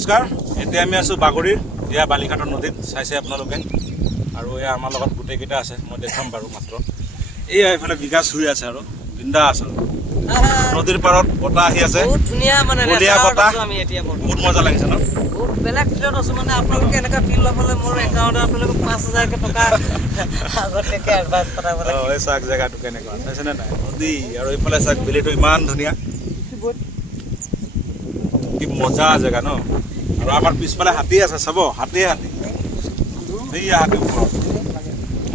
নমস্কাৰ এতিয়া আমি আছো বাগৰিৰ ইয়া বালিঘাটৰ নদীত চাইছে আপোনালোকে আৰু এয়া আমাৰ লগত গুটে কেইটা আছে মই দেখাম বাৰু মাত্ৰ এই এফালে বিকাশ হৈ আছে আৰু বিন্দা আছে নদীৰ পাৰত বতাহ আহি আছে বহুত ধুনিয়া মানে আমি এতিয়া বহুত মজা লাগিছে ন বহুত বেলেগ ফিলত আছে মানে আপোনালোকে এনেকা ফিল লবলৈ মোৰ একাউণ্টত আপোনালোকে 5000 টকা আগতলৈকে এডভান্স পঠাব লাগে এই সাক জায়গাটো কেনেকুৱা চাইছে না নাই নদী আৰু এইফালে সাক বিলেটো ইমান ধুনিয়া কি মজা জায়গা ন আৰু আমাৰ পিছফালে হাতী আছে চাব হাতী এই হাতী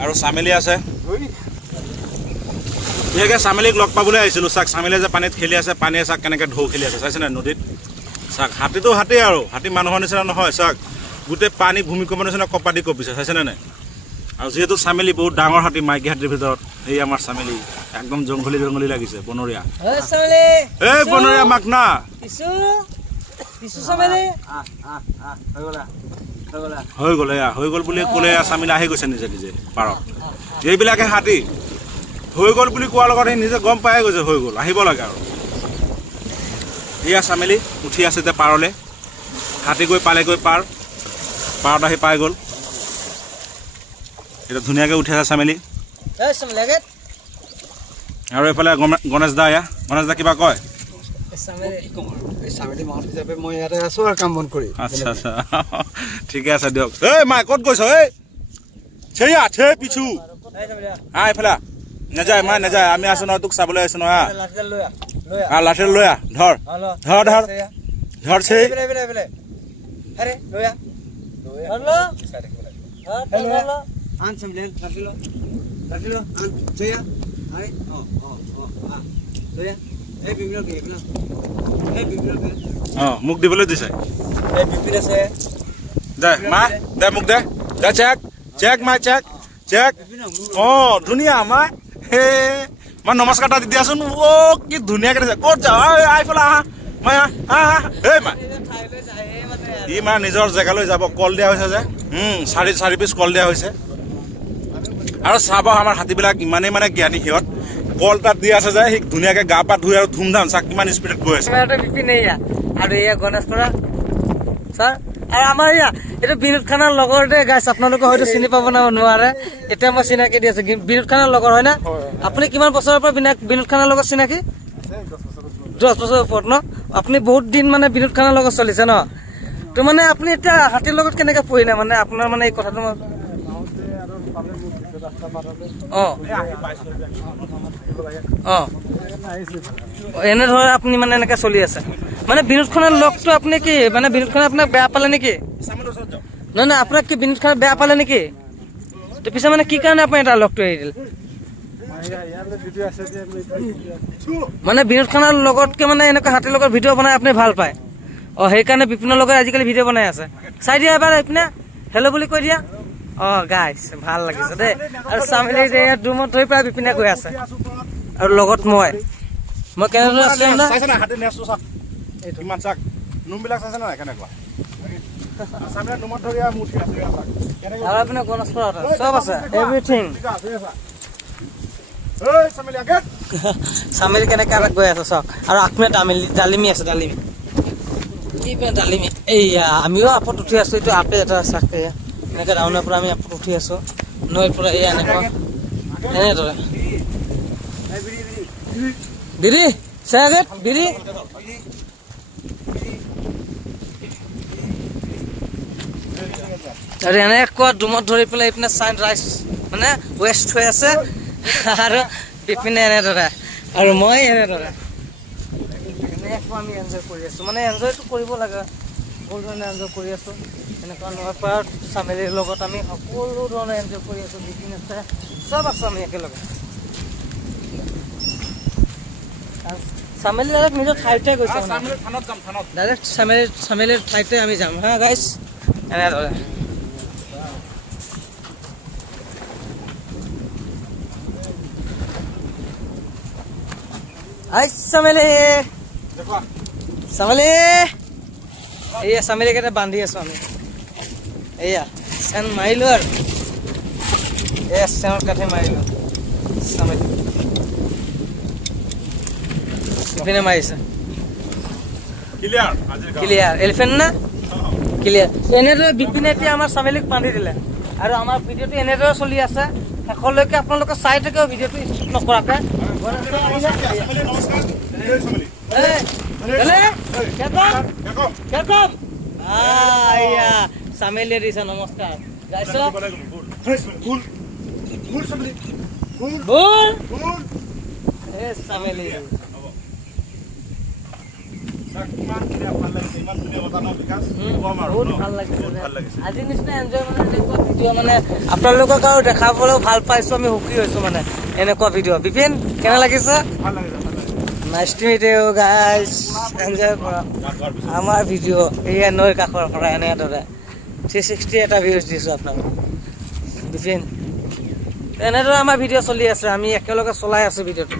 আৰু সামেলি আছে একে সামেলিক লগ পাবলৈ আহিছিলো সাক সামেলি যে পানীত খেলি আছে পানীয়ে সাক কেনেকৈ ঢৌ খেলি আছে চাইছে না নদীত সাক হাতীটো হাতী আৰু হাতী মানুহৰ নিচিনা নহয় সাক গোটেই পানী ভূমিকম্পৰ নিচিনা কপাদি কপিছে চাইছে না নাই আৰু যেহেতু সামেলি বহুত ডাঙৰ হাতী মাইকী হাতীৰ ভিতৰত এই আমাৰ সামেলি একদম জংঘলি লাগিছে বনৰীয়া এই বনৰীয়া মাকনা হৈ গ'ল বুলি ক'লে সামেলি আহি গৈছে নিজে নিজে পাৰত এইবিলাকে হাতী হৈ গ'ল বুলি কোৱাৰ লগত সেই নিজে গম পাই গৈছে হৈ গ'ল আহিব লাগে আৰু এয়া সামেলি উঠি আছে যে পাৰলে হাতী গৈ পালেগৈ পাৰত আহি পাই গ'ল এটা ধুনীয়াকৈ উঠি আছে সামেলি আৰু এইফালে গণেশ দা কিবা কয় ঠিকে আছে দিয়ক এই মাই ক'ত গৈছ পিছু এইফালে নাযায় মাই নাযায় আমি আছো নহয় তোক চাবলৈ আহিছো নহয় লাঠিডাল লৈ ধৰ মোক দিবলৈ দিছে দে মা দে মোক দে চেক মাই চেক ধুনীয়া মা হে মই নমস্কাৰ এটা দি দিয়াচোন কি ধুনীয়াকে দিছে ক'ত যাওঁ আইফালে ই মানে নিজৰ জেগালৈ যাব কল দিয়া হৈছে যে চাৰি পিচ কল দিয়া হৈছে আৰু চাব আমাৰ হাতীবিলাক ইমানেই মানে জ্ঞানী সিহঁত কল তাত দি আছে যে সি ধুনীয়াকে গা পা ধুই আৰু ধুমধাম চাক কিমান স্পীডত গৈ আছে আৰু এয়া গণেশ পৰা ছাৰ আৰু আমাৰ এইটো বিনোদ খানাৰ লগৰতে গাইছ আপোনালোকে হয়তো চিনি পাব নোৱাৰে এতিয়া মই চিনাকি দি আছো বিনোদ খানাৰ লগৰ হয় না আপুনি কিমান বছৰৰ পৰা বিনোদ খানাৰ লগত চিনাকি 10 বছৰৰ ওপৰত ন আপুনি বহুত দিন মানে বিনোদ খানাৰ লগত চলিছে ন তো মানে আপুনি এতিয়া হাতীৰ লগত কেনেকে পৰিলে মানে আপোনাৰ মানে এই কথাটো এনে ধৰে আপুনি মানে এনেকে চলি আছে মানে বিনোদ খানাৰ লগটো আপুনি কি মানে বিনোদ খানা আপোনাক বেয়া পালে নেকি নহয় আপোনাক কি বিনোদ খানা বেয়া পালে নেকি তো পিছে মানে কি কাৰণে আপুনি এটা লগটো এৰি দিলে মানে বিনোদ খানাৰ লগতকে মানে এনেকুৱা হাতীৰ লগত ভিডিঅ' বনাই আপুনি ভাল পায় সেইকাৰণে বিপিনৰ লগত আজিকালি ভিডিঅ' বনাই আছে চাই দিয়া এবাৰ এইপিনে হেল্ল' বুলি কৈ দিয়া গাইছ ভাল লাগিছে দেই আৰু সামেলি ডুমত ধৰি প্ৰায় বিপিনে গৈ আছে আৰু লগত মই কেনেদৰে আছিলো না হাতী নেছটো চাক কিমান চাক নুমবিলাক চাইছে না কেনেকুৱা সামনে নুমত ধৰি মুঠি আছে কেনেকুৱা আৰু আপুনি গণেশ পৰা সব আছে এভৰিথিং এই সামেলি আগে সামেলি কেনেকা গৈ আছে চাওক আৰু আকমে ডালিমি আছে ডালিমি কি পে ডালিমি এইয়া আমিও আপত উঠি আছো এইটো আপে এটা চাকে এনেকে ডাউনৰ পৰা আমি আপত উঠি আছো নৈৰ পৰা এই এনেকুৱা এনেদৰে দিদি চাগেট দিদি আৰু এনেকুৱা ডুমত ধৰি পেলাই এইপিনে ছানৰাইজ মানে ৱেষ্ট হৈ আছে আৰু বিপিনে এনেদৰে আৰু মই এনেদৰে এনেকুৱা আমি এনজয় কৰি আছো মানে এনজয়টো কৰিব লাগে সকলো ধৰণে এনজয় কৰি আছো এনেকুৱা নৈৰ পাৰত সামেলিৰ লগত আমি সকলো ধৰণে এনজয় কৰি আছো বিপিন আছে চব আছো আমি একেলগে সামেলি ডাইৰেক্ট নিজৰ ঠাইতে গৈছে ডাইৰেক্ট সামেলিৰ ঠাইতে আমি যাম হা গাইছ এনেদৰে সামেলি এইয়া সামেলি কেইটা বান্ধি আছো আমি এইয়া চেন মাৰিলো আৰু চেনৰ কাঠি মাৰিলো সামেলি Kena mai sa. Clear. Clear. Elephant na? Clear এনেদৰে বিপিনে এতিয়া আমাৰ চামেলিক বান্ধি দিলে আৰু আমাৰ ভিডিঅ'টো এনেদৰে চলি আছে শেষলৈকে আপোনালোকে চাই থাকে ভিডিঅ'টো স্কিপ নকৰাকে চামেলিয়ে দিছে নমস্কাৰ চামেলি আজি নিচিনা এনজয় মানে এনেকুৱা ভিডিঅ' মানে আপোনালোকক আৰু দেখাবলৈও ভাল পাইছো আমি সুখী হৈছো মানে এনেকুৱা ভিডিঅ' বিপিন কেনে লাগিছে nice to meet you guys enjoy কৰা আমাৰ ভিডিঅ' এয়া নৈৰ কাষৰ পৰা এনেদৰে 360 এটা ভিউজ দিছো আপোনালোক বিপিন এনেদৰে আমাৰ ভিডিঅ' চলি আছে আমি একেলগে চলাই আছো ভিডিঅ'টো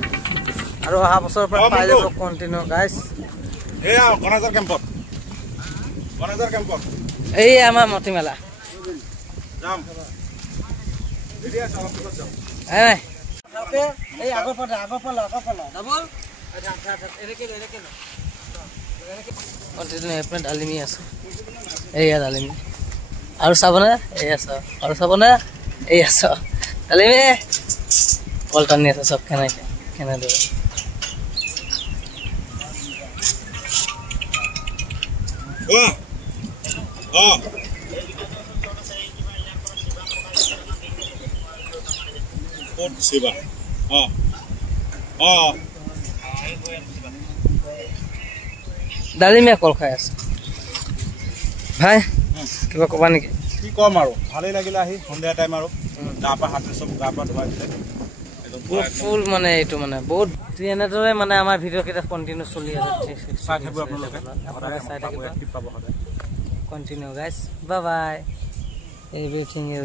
আৰু অহা বছৰৰ পৰা পাই যাব কণ্টিনিউ গাইজ এই আমাৰ মতিমেলা ডালিমি আছে এইয়া ডালিমি আৰু চাবনে এইয়া চাব আৰু চাবনে এইয়া চাব ডালিমি কল টানি আছে চব কেনেদৰে ডালিমিয়া কল খাই আছে ভাই কিবা কবা নেকি কি কম আৰু ভালেই লাগিলে আহি সন্ধিয়া টাইম আৰু গা পা হাত চব গা পা ধুৱাই দিলে ফুল মানে এইটো মানে বহুত এনেদৰে মানে আমাৰ ভিডিঅ' কেইটা কণ্টিনিউ চলি আছে চাই থাকিব আপোনালোকে চাই থাকিব continue guys bye bye everything is